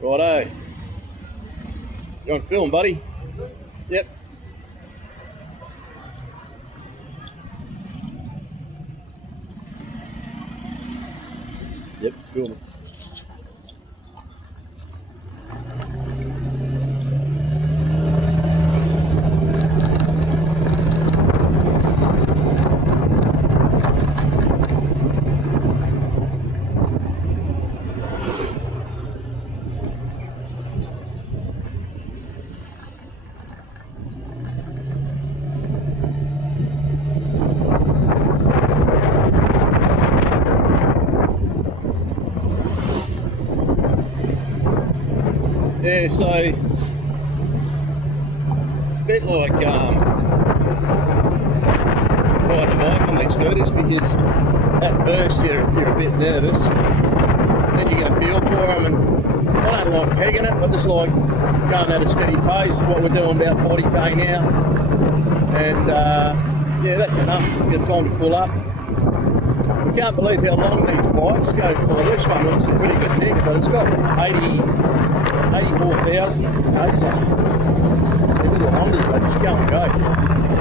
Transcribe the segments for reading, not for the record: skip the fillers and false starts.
Righto. You on film, buddy? Yep. Yep, it's filming. Yeah, so it's a bit like riding a bike on these scooters, because at first you're a bit nervous, and then you get a feel for them, and I don't like pegging it, I just like going at a steady pace. What we're doing about 40k now, and yeah, that's enough. Get time to pull up. I can't believe how long these bikes go for. This one looks a pretty good nick, but it's got 84,000 k's on it. The little Hondas, they just go and go.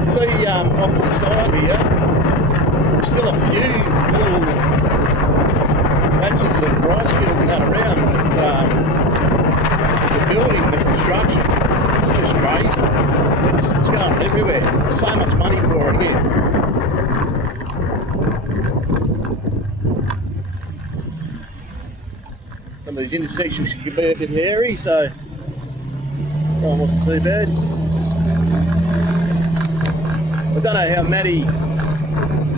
See, off to the side here, there's still a few little patches of rice field and that around, but the building, the construction, it's just crazy. It's going everywhere. There's so much money pouring in. Some of these intersections can be a bit hairy, so that wasn't too bad. I don't know how Matty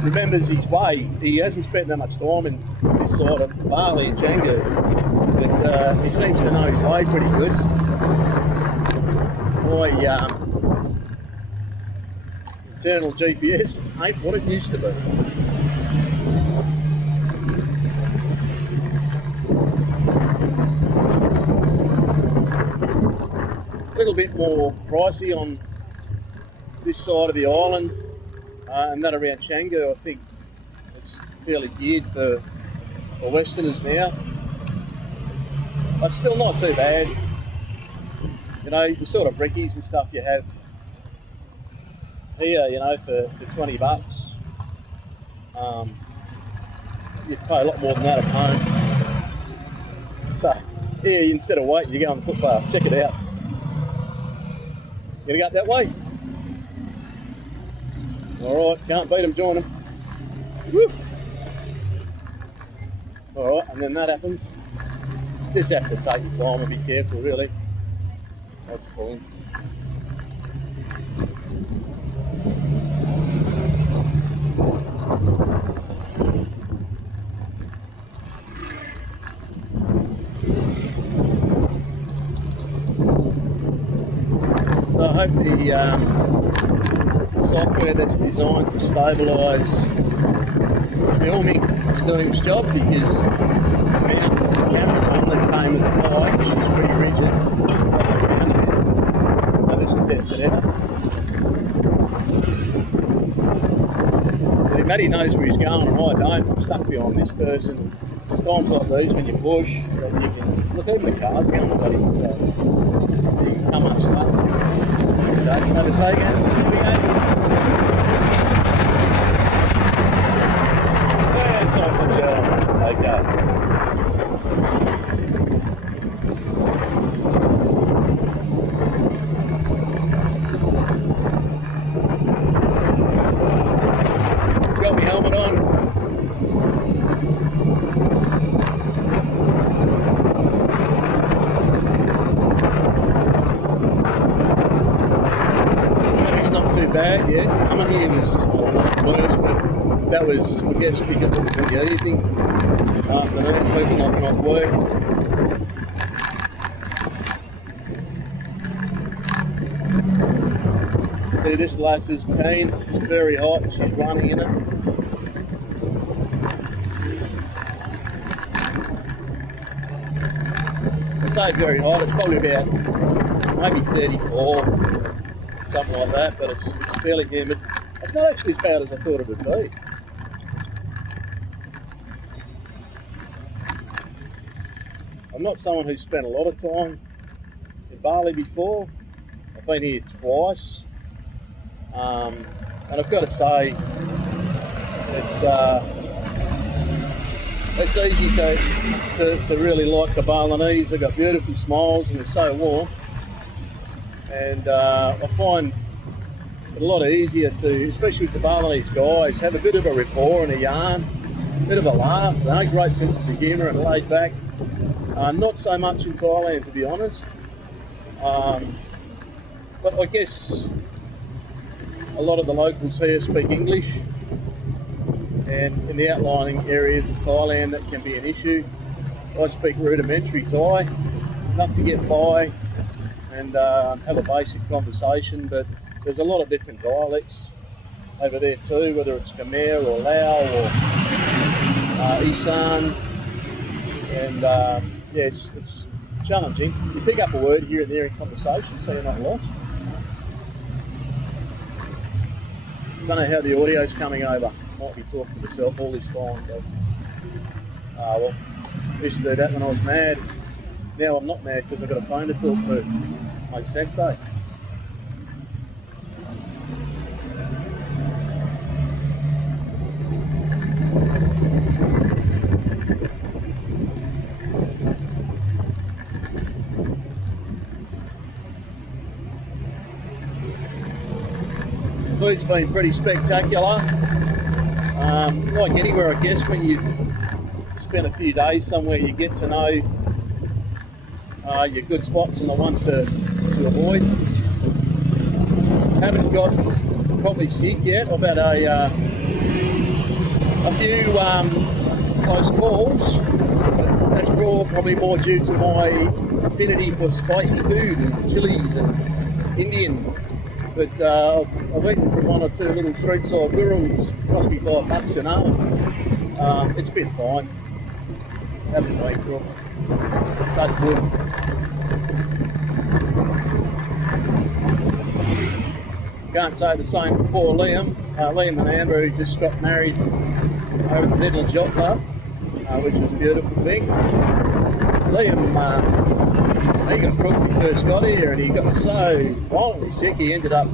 remembers his way. He hasn't spent that much time in this side of Bali and Canggu, but he seems to know his way pretty good. My internal GPS ain't what it used to be. A little bit more pricey on this side of the island, and that around Canggu. I think it's fairly geared for Westerners now, but still not too bad. You know, the sort of brickies and stuff you have here, you know, for 20 bucks, you'd pay a lot more than that at home. So, yeah, instead of waiting, you go on the footpath. Check it out. Gonna go up that way. Alright, can't beat them, join them. Woo! Alright, and then that happens. Just have to take your time and be careful, really. That's cool. So I hope the software that's designed to stabilise the filming is doing its job, because the camera's on that came with the bike, she's pretty rigid. So this will test it out. See, Matty knows where he's going and I don't. I'm stuck behind this person. There's times like these when you push, that you can look, even the cars going bloody you can come unstuck. Have a take it. Here we go. That's all good, gentlemen. Okay. Got my helmet on. Too bad yet. Coming here was worse, but that was, I guess, because it was in the evening, afternoon, people knocking off work. See, this lass is keen. It's very hot. She's running in it. I say very hot. It's probably about maybe 34. Something like that, but it's fairly humid. It's not actually as bad as I thought it would be. I'm not someone who's spent a lot of time in Bali before. I've been here twice, and I've got to say, it's it's easy to really like the Balinese. They've got beautiful smiles and they're so warm, and I find it a lot easier to, especially with the Balinese guys, have a bit of a rapport and a yarn, a bit of a laugh. They have great senses of humour and laid back. Not so much in Thailand, to be honest. But I guess a lot of the locals here speak English, and in the outlying areas of Thailand that can be an issue. I speak rudimentary Thai, enough to get by and have a basic conversation, but there's a lot of different dialects over there too, whether it's Khmer or Lao or Isan, and yeah, it's challenging. You pick up a word here and there in conversation, so you're not lost. Don't know how the audio's coming over. Might be talking to myself all this time, but well, I used to do that when I was mad. Now I'm not mad because I've got a phone to talk to. Makes sense, eh? Food's been pretty spectacular. Like anywhere, I guess, when you've spent a few days somewhere, you get to know your good spots and the ones to avoid. Haven't got probably sick yet. I've had a few close calls, but that's probably more due to my affinity for spicy food and chilies and Indian. But I've eaten from one or two little street side gurus, cost me $5 an hour. It's been fine. Haven't been through it. Touch wood. Can't say the same for poor Liam. Liam and Amber, who just got married over at the Midlands Yacht Club, which was a beautiful thing. Liam, he got crook when he first got here, and he got so violently sick he ended up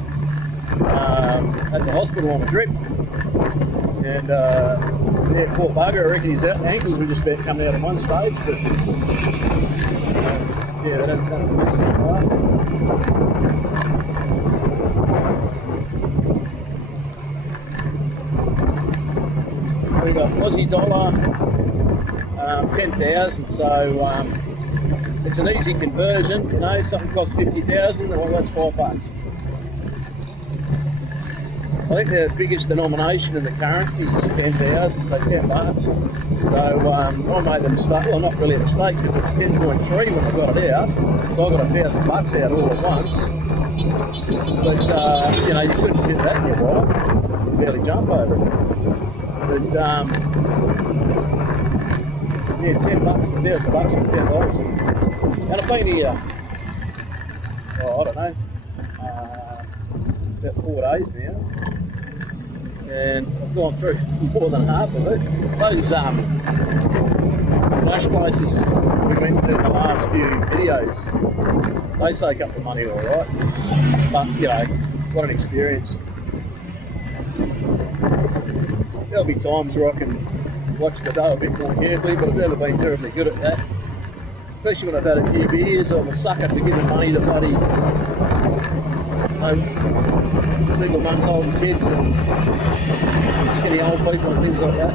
at the hospital on a drip. And yeah, poor bugger, I reckon his ankles were just about coming out at one stage. But yeah, they don't move so far. We got Aussie dollar, 10,000, so it's an easy conversion, you know. Something costs 50,000, well, that's $5. I think the biggest denomination in the currency is 10,000, so $10. So I made the mistake, well, not really a mistake, because it was 10.3 when I got it out, so I got $1,000 out all at once. But you know, you couldn't fit that in your wallet, you barely jump over it. But yeah, $10, $1,000 and $10. And I've been here, oh, I don't know, about 4 days now, and I've gone through more than half of it. Those flash places we went to in the last few videos, they soak up the money all right, but you know, what an experience. There'll be times where I can watch the dough a bit more carefully, but I've never been terribly good at that. Especially when I've had a few beers, I'm a sucker for giving money to bloody, you know, single mums holding kids and skinny old people and things like that.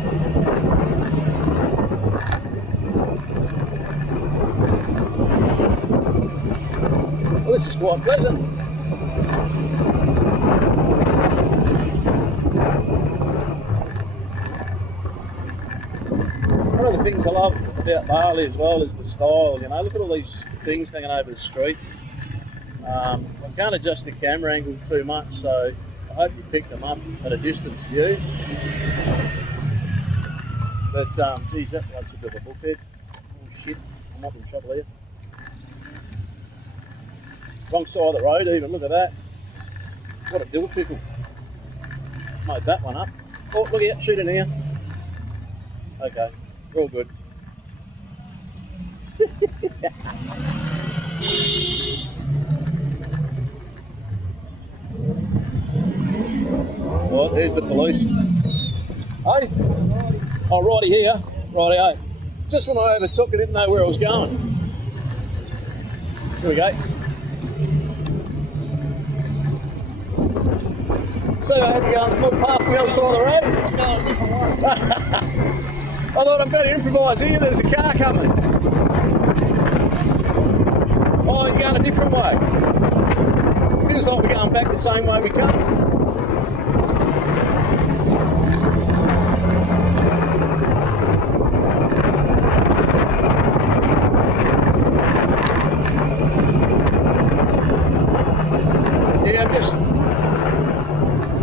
Well, this is quite pleasant. One of the things I love about Bali as well is the style. You know, look at all these things hanging over the street. I can't adjust the camera angle too much, so I hope you pick them up at a distance view. But geez, that one's a bit of a bookhead. Oh shit, I'm not in trouble here. Wrong side of the road even, look at that. What a dill pickle. Made that one up. Oh, look out, shooting here. Okay. We're all good. Oh, there's the police. Hey? Oh, righty here. Righty-o. Just when I overtook, I didn't know where I was going. Here we go. So I had to go on the footpath on the other side of the road. I'm going a different way. I thought I'd better improvise here. There's a car coming. Oh, you're going a different way. Feels like we're going back the same way we came. Yeah, I'm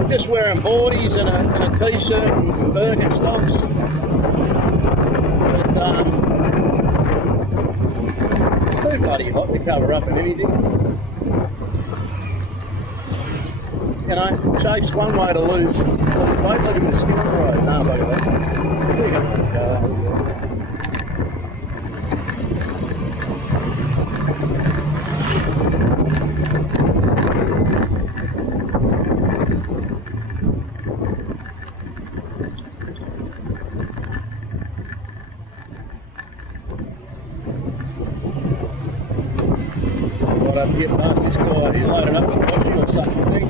just wearing boardies and a t-shirt and some Birkenstocks. But it's too bloody hot to cover up and anything. You know, chase one way to lose weight. Look at the skin on the road. No, look at that. There you go. I'd have to get past this guy. He's loaded up with washing or something, I think.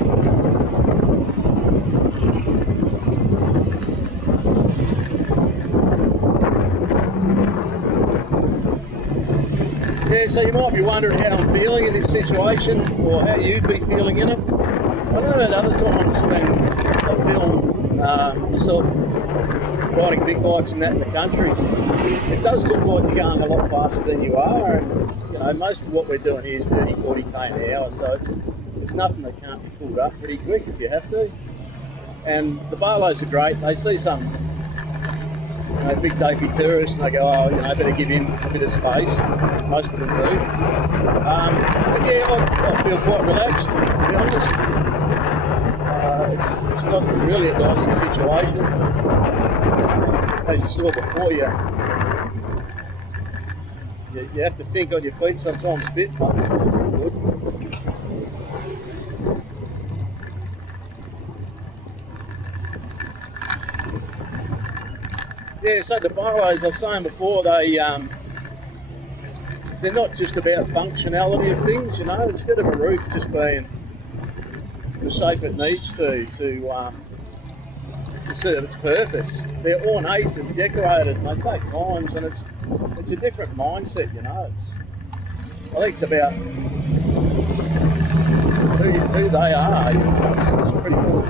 Yeah, so you might be wondering how I'm feeling in this situation, or how you'd be feeling in it. I know at other times when I've filmed myself riding big bikes and that in the country, it does look like you're going a lot faster than you are. And, you know, most of what we're doing here is 30, 40 k an hour, so it's nothing that can't be pulled up pretty quick if you have to. And the Barlows are great. They see some, you know, big dopey tourists and they go, oh, you know, better give him a bit of space. Most of them do. But yeah, I feel quite relaxed, to be honest. It's not really a dicey situation. As you saw before, you have to think on your feet sometimes a bit, but good. Yeah, so the Barlows, I was saying before, they're not just about functionality of things, you know. Instead of a roof just being the shape it needs to serve its purpose, they're ornate and decorated, and they take times, and it's a different mindset, you know. I think it's about who they are, you know. It's pretty cool.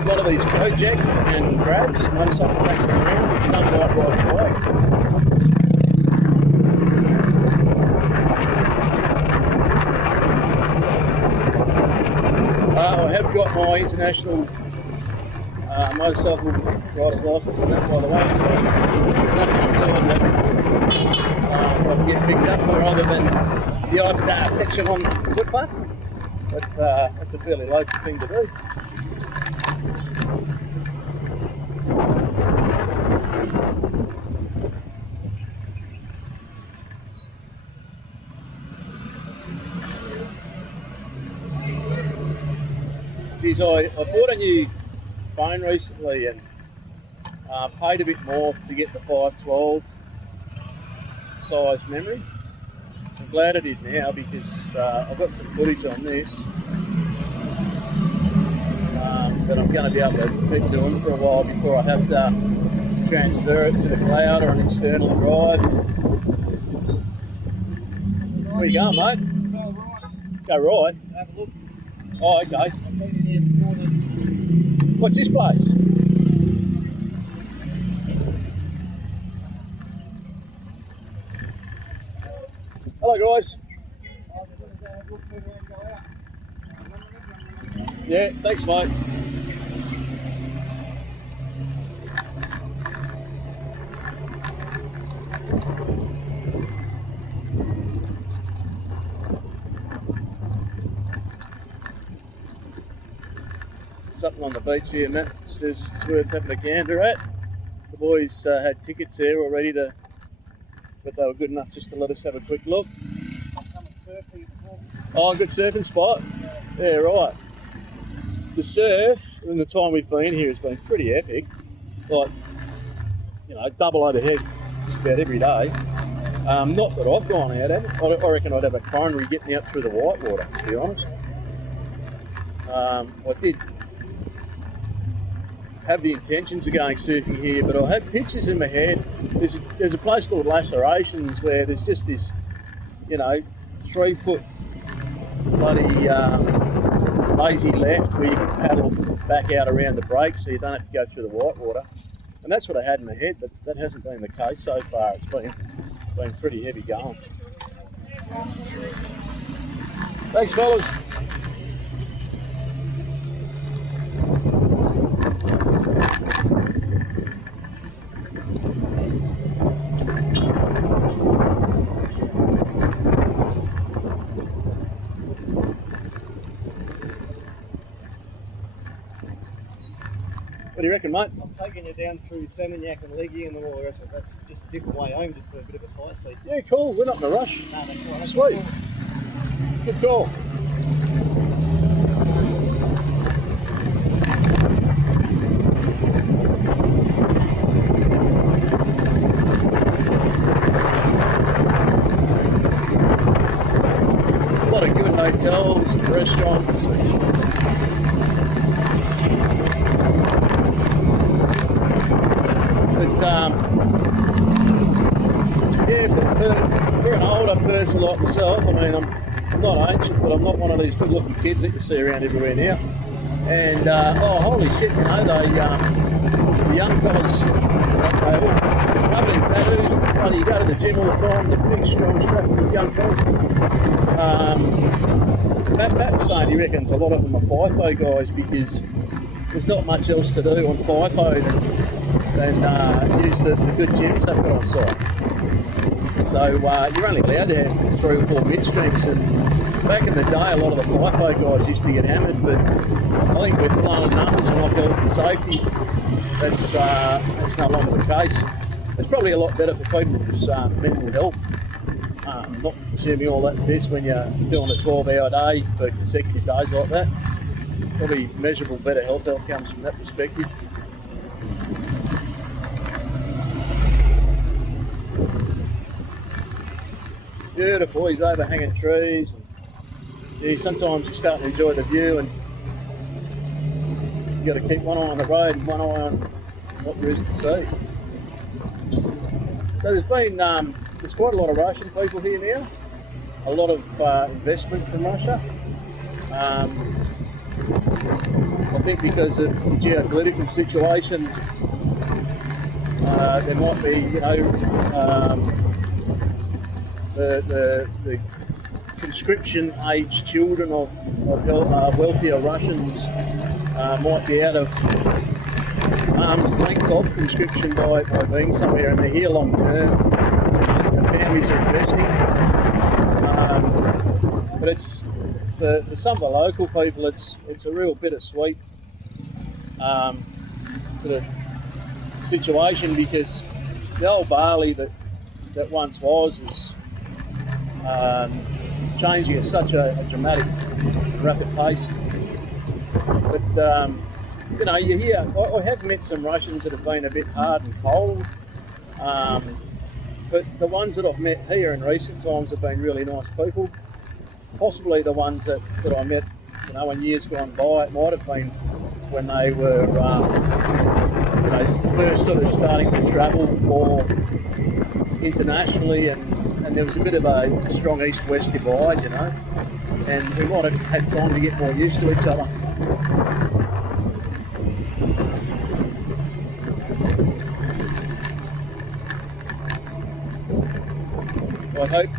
A lot of these Gojek and grabs, no something takes us around if you don't like riding a bike. I have got my international motorcycle rider's licence and that, by the way, so there's nothing I'm doing that I'll get picked up for other than the odd section on the footpath. But that's a fairly local thing to do. Geez, I bought a new phone recently and paid a bit more to get the 512 size memory. I'm glad I did now because I've got some footage on this that I'm going to be able to keep doing for a while before I have to transfer it to the cloud or an external drive. Where you going, mate? Go right. Have a look. Oh, okay. I've been in here before. What's this place? Hello, guys. Yeah, thanks, mate. Something on the beach here, Matt, says it's worth having a gander at. The boys had tickets there already but they were good enough just to let us have a quick look. Come and surf here before. Oh, good surfing spot. Yeah, right. The surf in the time we've been here has been pretty epic. Like, double overhead just about every day. Not that I've gone out at it. I reckon I'd have a coronary getting out through the whitewater, to be honest. I did have the intentions of going surfing here, but I had pictures in my head. There's a place called Lacerations where there's just this, 3 foot bloody lazy left where you can paddle back out around the break so you don't have to go through the whitewater. And that's what I had in my head, but that hasn't been the case so far. It's been pretty heavy going. Thanks, fellas. What do you reckon, mate? I'm taking you down through Seminyak and Leggy and all the rest of it. That's just a different way home, just for a bit of a sightsee. Yeah, cool. We're not in a rush. No, that's right. Sweet. Good call. A lot of good hotels and restaurants. But yeah, for an older person like myself, I mean, I'm not ancient, but I'm not one of these good-looking kids that you see around everywhere now. And holy shit, the young fellas, they all covered in tattoos. Bloody, you go to the gym all the time. The big, strong, strapping young fellas. Matt was saying he reckons a lot of them are FIFO guys because there's not much else to do on FIFO than use the good gyms they've got on site. So you're only allowed to have 3 or 4 midstreams, and back in the day a lot of the FIFO guys used to get hammered, but I think with lower numbers and health and safety, that's no longer the case. It's probably a lot better for people's mental health, not consuming all that piss when you're doing a 12-hour day for consecutive days like that. Probably measurable better health outcomes from that perspective. Beautiful, these overhanging trees. Yeah, sometimes you start to enjoy the view, and you got to keep one eye on the road and one eye on what there is to see. So there's quite a lot of Russian people here now. A lot of investment from Russia. I think because of the geopolitical situation, there might be, the conscription age children of wealthier Russians might be out of arm's length of conscription by being somewhere, and they're here long term. I think the families are investing, but it's for some of the local people, it's a real bittersweet sort of situation, because the old barley that once was is changing at such a dramatic, rapid pace. But you hear, I have met some Russians that have been a bit hard and cold, but the ones that I've met here in recent times have been really nice people. Possibly the ones that I met, in years gone by, it might have been when they were, first sort of starting to travel more internationally, and there was a bit of a strong east-west divide, and we might have had time to get more used to each other. I hope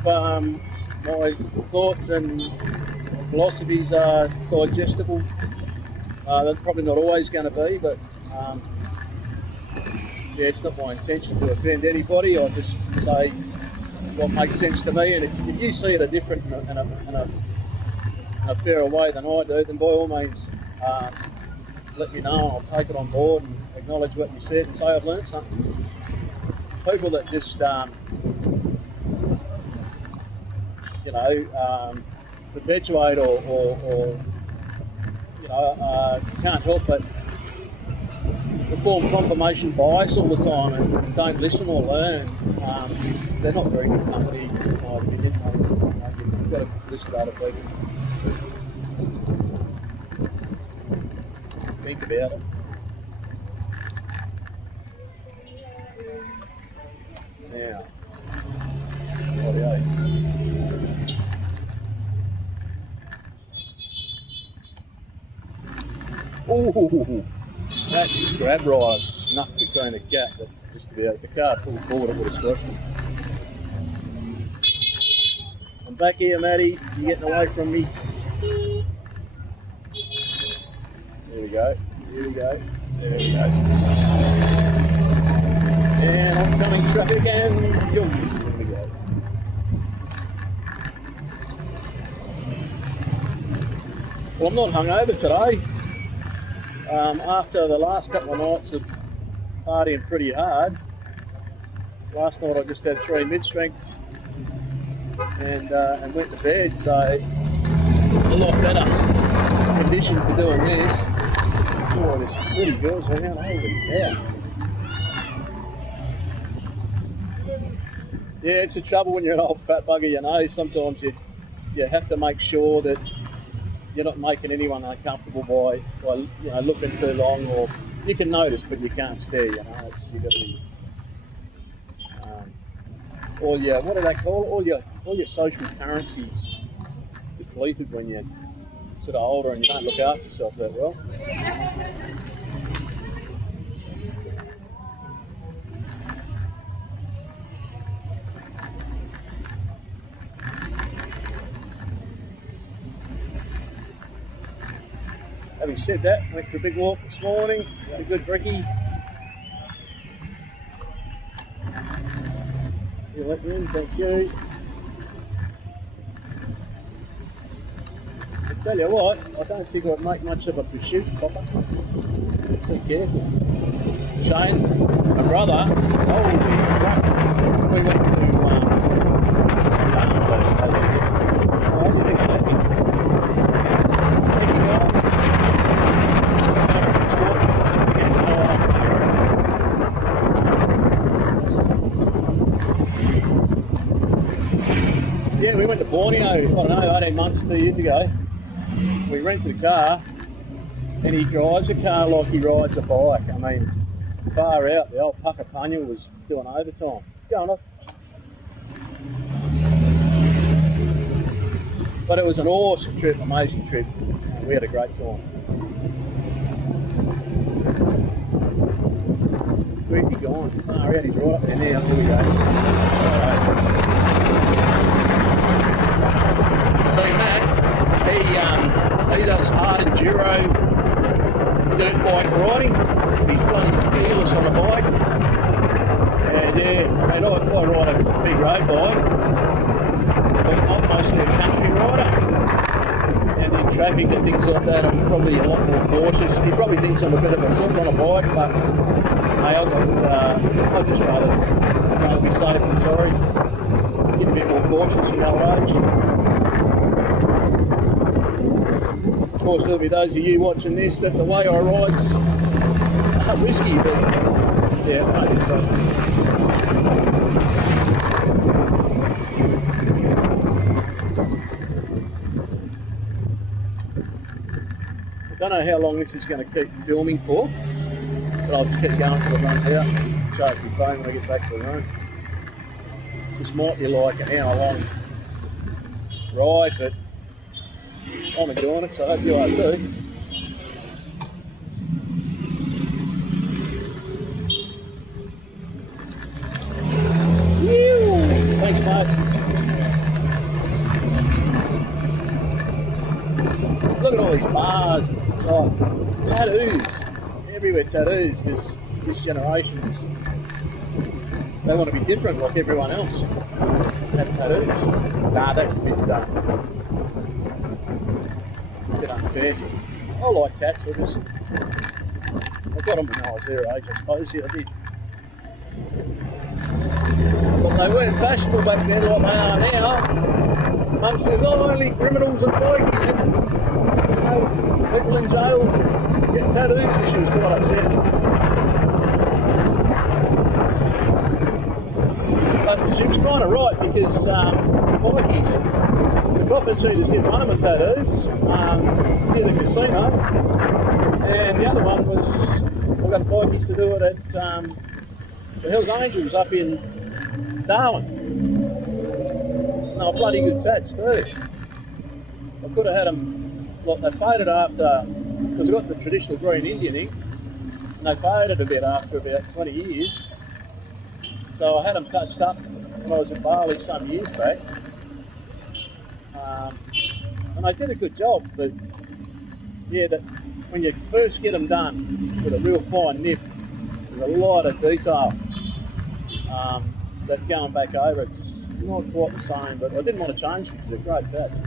my thoughts and philosophies are digestible. They're probably not always going to be, but it's not my intention to offend anybody. I just say what makes sense to me, and if you see it a different and a fairer way than I do, then by all means, let me know and I'll take it on board and acknowledge what you said and say I've learned something. People that just, perpetuate or can't help but form confirmation bias all the time and don't listen or learn, they're not very good company, in my opinion. You've got to listen to other people. Think about it. Now, oh, that grab rise snuck between a gap that just about, if the car pulled forward, it would have squashed him. I'm back here, Matty. You're getting away from me. There we go. Here we go. There we go. And oncoming traffic and here we go. Well, I'm not hungover today. After the last couple of nights of partying pretty hard, last night I just had 3 mid-strengths and went to bed, so a lot better condition for doing this. Oh, there's some pretty girls around, holy cow. Yeah, it's the trouble when you're an old fat bugger, you know, sometimes you have to make sure that you're not making anyone uncomfortable by looking too long, or you can notice but you can't stare, you know. You've got to be all your, what do they call it, all your social currencies depleted when you're sort of older and you don't look after yourself that well. Having said that, went for a big walk this morning, had a good brekkie. You let me in, thank you. I tell you what, I don't think I'd make much of a pursuit, Papa. Be careful. Shane, my brother, holy crap, we went to, how do you think of that? Thank you guys. Just went over and scored again. Yeah, we went to Borneo, I don't know, 18 months, 2 years ago. We rented a car and he drives a car like he rides a bike. I mean, far out, the old Puckapunya was doing overtime. Going up. But it was an awesome trip, amazing trip. We had a great time. Where's he gone? Far out, he's right up there now. Here we go. So Matt, he does hard enduro dirt bike riding. He's bloody fearless on a bike. And yeah, I mean, I ride a big road bike, but I'm mostly a country rider. And in traffic and things like that, I'm probably a lot more cautious. He probably thinks I'm a bit of a sook on a bike, but hey, I'd just rather be safe than sorry. Get a bit more cautious in old age. Of course, there'll be those of you watching this that the way I ride's risky, but yeah, I think so. I don't know how long this is going to keep filming for, but I'll just keep going until it runs out. Charge my phone when I get back to the room. This might be like an hour long ride, but I'm enjoying it, so I hope you are too. Thanks, mate. Look at all these bars and stuff. Tattoos. Everywhere tattoos, because this generation they want to be different like everyone else. Have tattoos. Nah, that's a bit unfair. I like tats, I just I got them when I was their age, I suppose. Yeah, I did. But they weren't fashionable back then like they are now. Mum says, oh, only criminals and bikies and people in jail get tattoos, so she was quite upset. But she was kind of right, because the bikies, the coffin cheaters hit one of my tattoos near the casino, and the other one was, I got bikies to do it at the Hells Angels up in Darwin. And they were bloody good tats too. I could have had them, like, they faded after, because I got the traditional green Indian ink, and they faded a bit after about 20 years. So I had them touched up when I was at Bali some years back. And they did a good job, but yeah, that when you first get them done with a real fine nib, there's a lot of detail that going back over, it's not quite the same, but I didn't want to change it because they're great tats.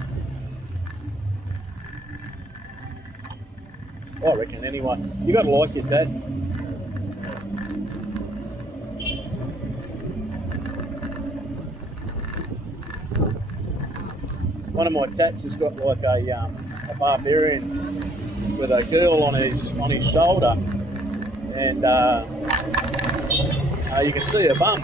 I reckon anyway. You got to like your tats. One of my tats has got like a barbarian with a girl on his shoulder, and you can see her bum.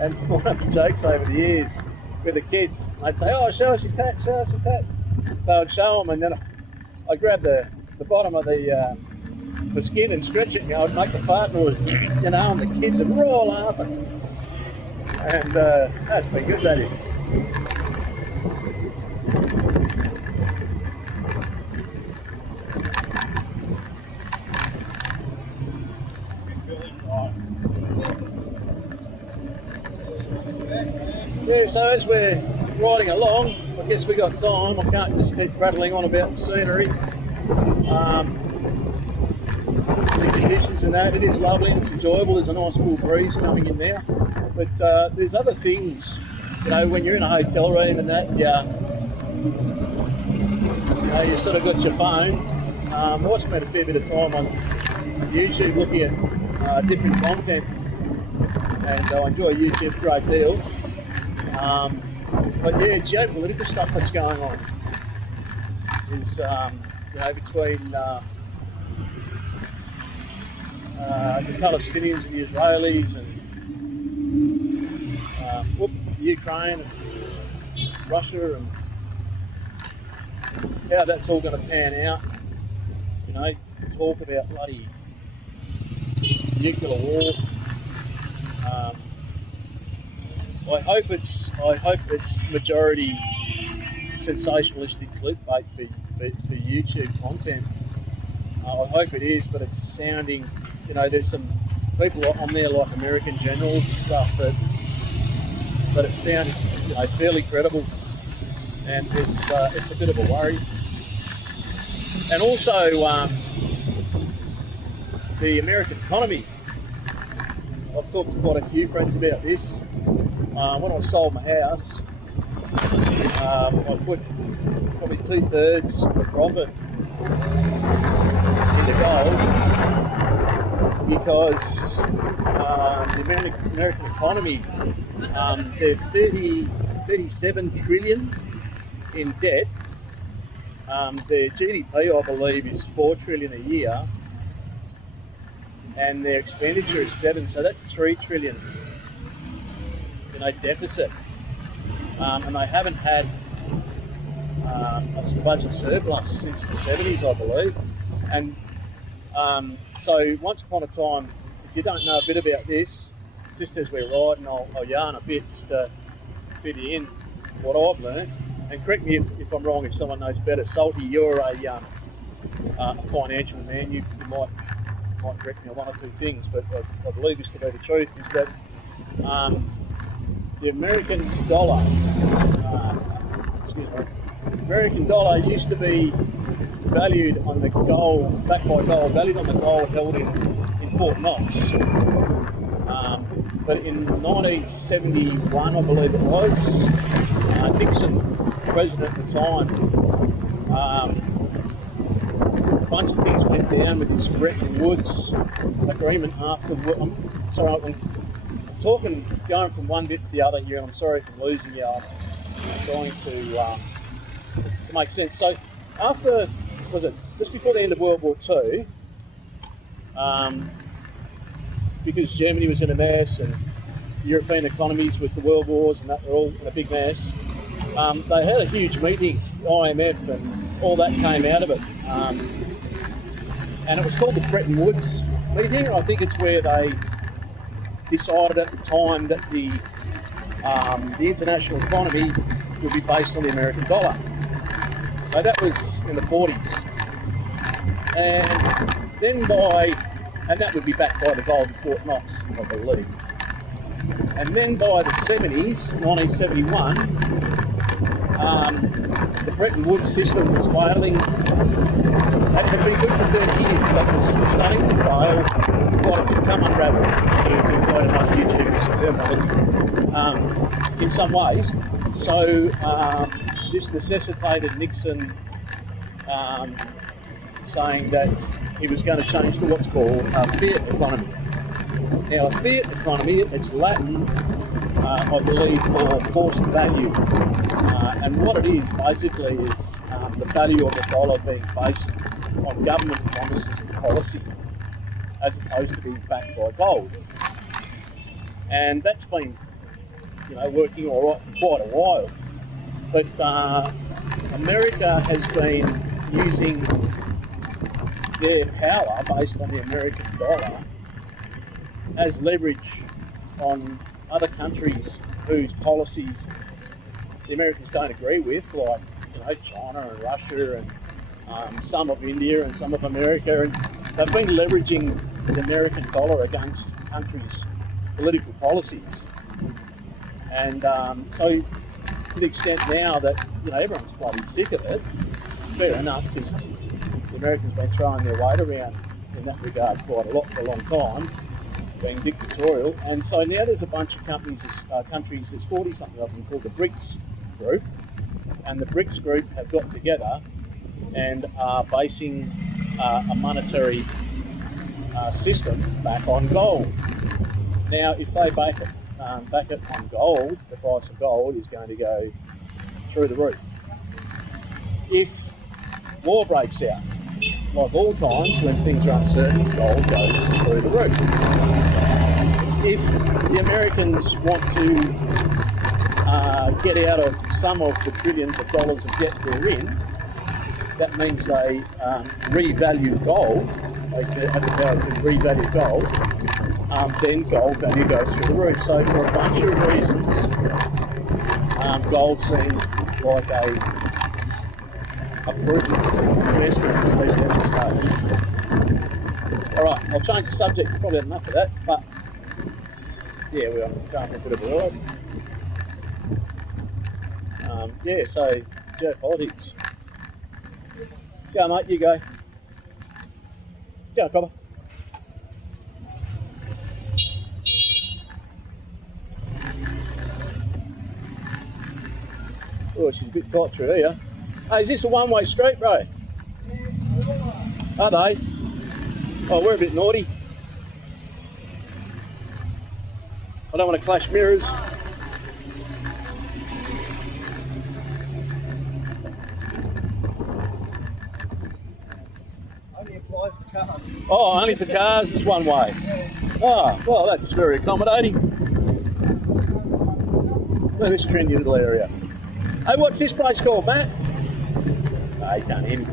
And one of the jokes over the years with the kids, they'd say, "Oh, show us your tats, show us your tats." So I'd show them, and then I'd grab the bottom of the skin and stretch it, and I'd make the fart noise, you know, and the kids would roar laughing. And that's been good, that is. Yeah, so as we're riding along, I guess we got time. I can't just keep prattling on about the scenery, the conditions and that. It is lovely and it's enjoyable. There's a nice cool breeze coming in now. But there's other things, you know, when you're in a hotel room and that, you sort of got your phone. I spent a fair bit of time on YouTube looking at different content, and I enjoy YouTube a great deal. But yeah, geopolitical stuff that's going on is, between the Palestinians and the Israelis, and Ukraine and Russia, and how that's all going to pan out. You know, talk about bloody nuclear war. I hope it's majority sensationalistic clickbait for YouTube content. I hope it is, but it's sounding, you know, there's some people on there like American generals and stuff that are sounding, you know, fairly credible, and it's a bit of a worry. And also the American economy. I've talked to quite a few friends about this. When I sold my house, I put probably 2/3 of the profit into gold, because the American economy, they're 37 trillion in debt. Their GDP, I believe, is 4 trillion a year, and their expenditure is 7, so that's 3 trillion. You know, deficit, and they haven't had a budget surplus since the 70s, I believe. And so once upon a time, if you don't know a bit about this, just as we're riding, I'll yarn a bit just to fit you in what I've learned. And correct me if I'm wrong, if someone knows better. Salty, you're a financial man. You might correct me on one or two things, but I believe this to be the truth, is that the American dollar, American dollar used to be valued on the gold, backed by gold, valued on the gold held in Fort Knox. But in 1971, I believe it was, Nixon, president at the time, bunch of things went down with this Bretton Woods agreement after. I'm talking, going from one bit to the other here, and I'm sorry if I'm losing you. I'm trying to make sense. So after, was it just before the end of World War II, because Germany was in a mess and European economies with the world wars and that were all in a big mess, they had a huge meeting, IMF, and all that came out of it. And it was called the Bretton Woods meeting. I think it's where they decided at the time that the international economy would be based on the American dollar. So that was in the 40s. And then and that would be backed by the gold in Fort Knox, I believe. And then by the 70s, 1971, the Bretton Woods system was failing. It had been good for 30 years, but was starting to fail. Quite a few come unraveled, to quite enough YouTubers terminology, in some ways. So this necessitated Nixon saying that he was going to change to what's called a fiat economy. Now, a fiat economy, it's Latin, I believe, for forced value. And what it is, basically, is the value of the dollar being based on government promises and policy, as opposed to being backed by gold. And that's been, working all right for quite a while. But America has been using their power based on the American dollar as leverage on other countries whose policies the Americans don't agree with, like China and Russia and some of India and some of America, and they've been leveraging the American dollar against countries' political policies. And so, to the extent now that everyone's bloody sick of it, fair enough, because the Americans have been throwing their weight around in that regard quite a lot for a long time, being dictatorial. And so now there's a bunch of countries, there's 40 something of them, called the BRICS group, and the BRICS group have got together and are basing a monetary system back on gold. Now, if they back it on gold, the price of gold is going to go through the roof. If war breaks out, like all times when things are uncertain, gold goes through the roof. If the Americans want to get out of some of the trillions of dollars of debt they're in, that means they revalue gold. They have the power to revalue gold. Then gold value goes through the roof. So for a bunch of reasons, gold seemed like a prudent investment, especially at the stage. All right, I'll change the subject. Probably had enough of that, but yeah, we're going for a bit of a ride. So geopolitics. Go, mate. You go. Go, Copper. Oh, she's a bit tight through here. Hey, is this a one-way street, bro? Are they? Oh, we're a bit naughty. I don't want to clash mirrors. Only applies to cars. Oh, only for cars, it's one way. Oh, well, that's very accommodating. Look at this trendy little area. Hey, what's this place called, Matt? No, you can't hear me.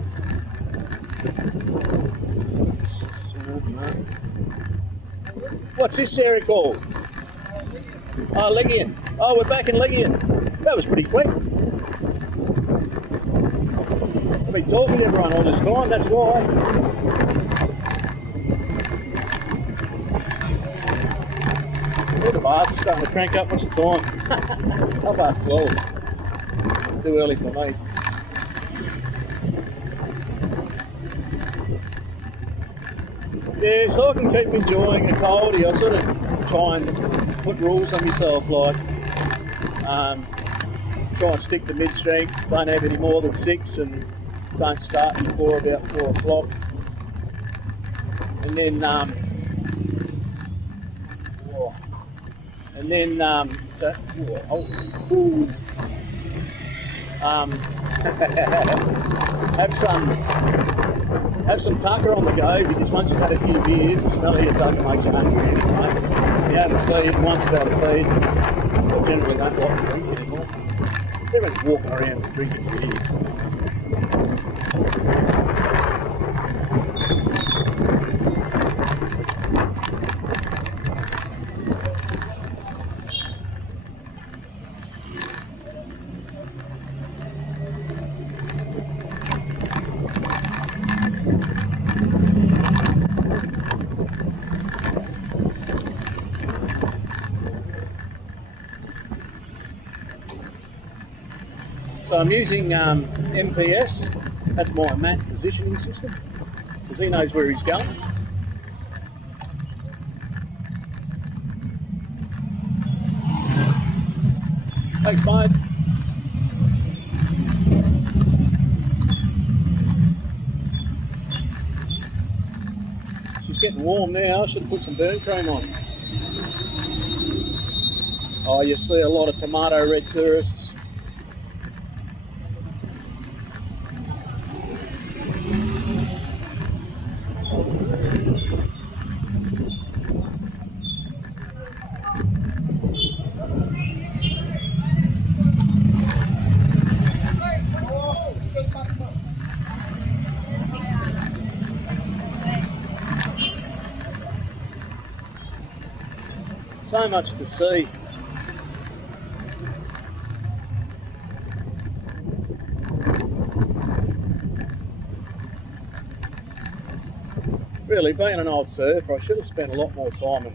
What's this area called? Oh, Legion. Oh, we're back in Legion. That was pretty quick. I've been talking to everyone all this time, that's why. All the bars are starting to crank up. What's the time? 12:30. Too early for me. Yeah, so I can keep enjoying a coldie. I sort of try and put rules on myself, like try and stick to mid-strength, don't have any more than 6, and don't start before about 4 o'clock. and then have some tucker on the go, because once you've had a few beers, the smell of your tucker makes you hungry anyway. You have a feed, and once you've had a feed, I generally don't like to drink anymore. Everyone's walking around drinking beers. So I'm using MPS, that's my mat positioning system, because he knows where he's going. Thanks, mate. She's getting warm now, I should have put some burn cream on. Oh, you see a lot of tomato red tourists. So much to see. Really, being an old surfer, I should have spent a lot more time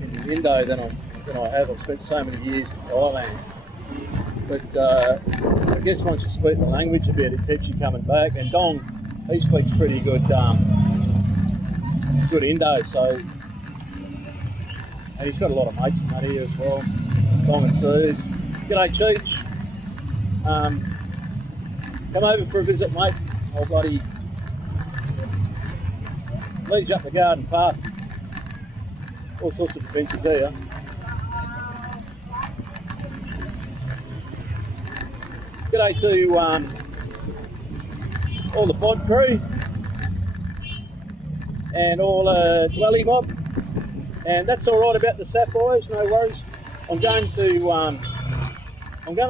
in the Indo than I have. I've spent so many years in Thailand. But I guess once you speak the language a bit, it keeps you coming back. And Dong, he speaks pretty good good Indo, so, and he's got a lot of mates in that here as well. Dong and Suze. G'day, Cheech. Come over for a visit, mate. I'll bloody lead you up the garden path. All sorts of adventures here. G'day to all the pod crew and all dwelly mob. And that's all right about the sapphires, no worries. I'm going to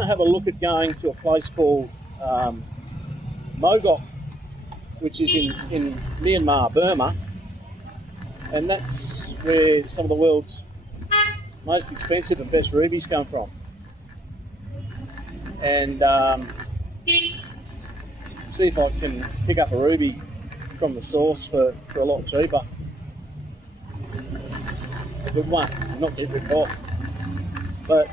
have a look at going to a place called Mogok, which is in Myanmar, Burma, and that's where some of the world's most expensive and best rubies come from. And see if I can pick up a ruby from the source for a lot cheaper. A good one, not get ripped off. But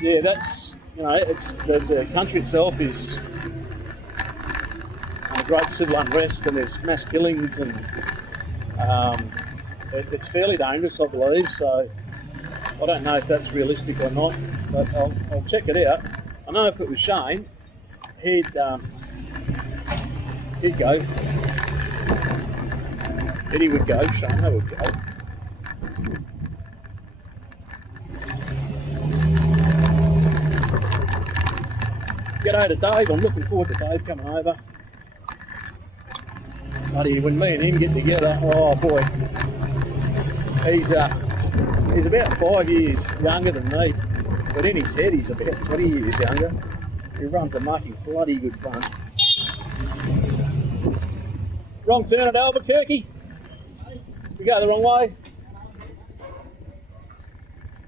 yeah, that's, it's the country itself is under great civil unrest, and there's mass killings, and it's fairly dangerous, I believe. So I don't know if that's realistic or not, but I'll check it out. I know if it was Shane, he'd go. Eddie would go, Shane would go. G'day to Dave, I'm looking forward to Dave coming over. Buddy, when me and him get together, oh boy, he's about 5 years younger than me, but in his head he's about 20 years younger. He runs amok, he's bloody good fun. Wrong turn at Albuquerque. We go the wrong way.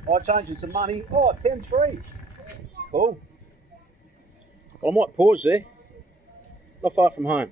Oh, changing some money. Oh, 10-3. Cool. Well, I might pause there. Not far from home.